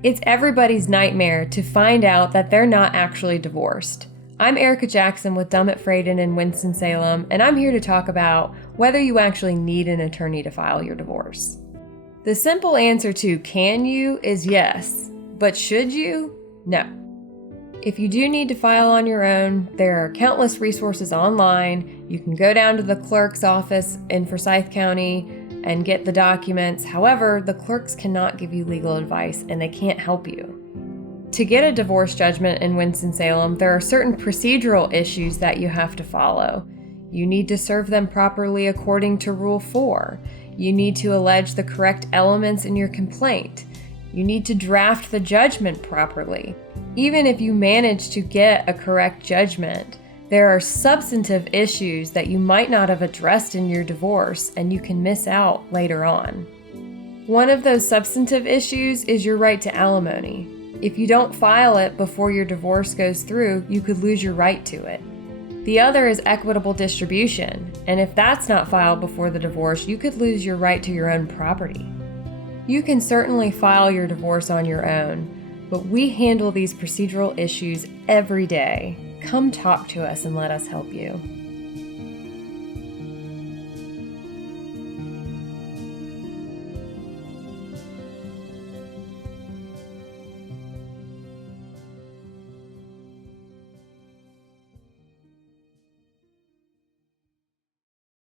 It's everybody's nightmare to find out that they're not actually divorced. I'm Erica Jackson with Dummit, Fradin in Winston-Salem, and I'm here to talk about whether you actually need an attorney to file your divorce. The simple answer to can you is yes, but should you? No. If you do need to file on your own, there are countless resources online. You can go down to the clerk's office in Forsyth County and get the documents. However, the clerks cannot give you legal advice and they can't help you. To get a divorce judgment in Winston-Salem, there are certain procedural issues that you have to follow. You need to serve them properly according to Rule 4. You need to allege the correct elements in your complaint. You need to draft the judgment properly. Even if you manage to get a correct judgment, there are substantive issues that you might not have addressed in your divorce and you can miss out later on. One of those substantive issues is your right to alimony. If you don't file it before your divorce goes through, you could lose your right to it. The other is equitable distribution, and if that's not filed before the divorce, you could lose your right to your own property. You can certainly file your divorce on your own, but we handle these procedural issues every day. Come talk to us and let us help you.